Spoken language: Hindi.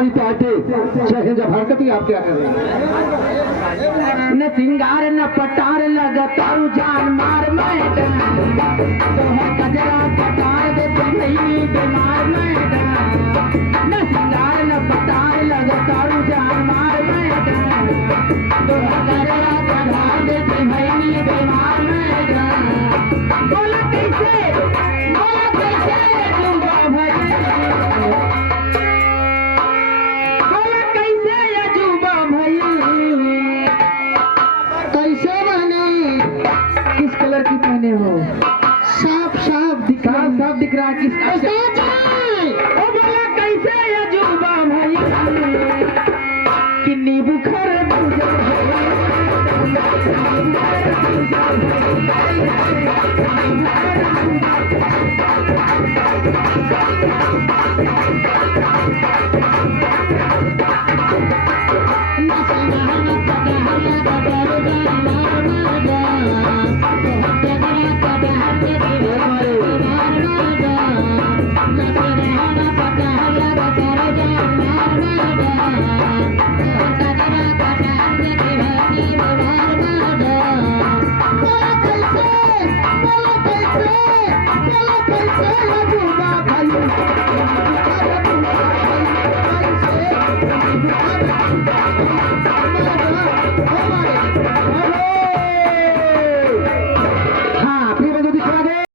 हमारी तो आते जैसे जब हरकत ही आप क्या कर रहे हैं? न सिंगार न पटार लगा तारू जान मार मैडम तो है कजरा पटार दे तुम्हें बीमार मैडम न सिंगार न पटार लगा तारू जान मार मैडम तो है कजरा पटार दे तुम्हें बीमार मैडम बोला कैसे जुम्बा भई बोला कैसे ये जुम्बा भई कैसे बने? किस कलर की पहने हो? साफ साफ दिख रहा है। साफ दिख रहा है किस ओ बोला कैसे ये जुबा भाई किन्नी बुखार कैसे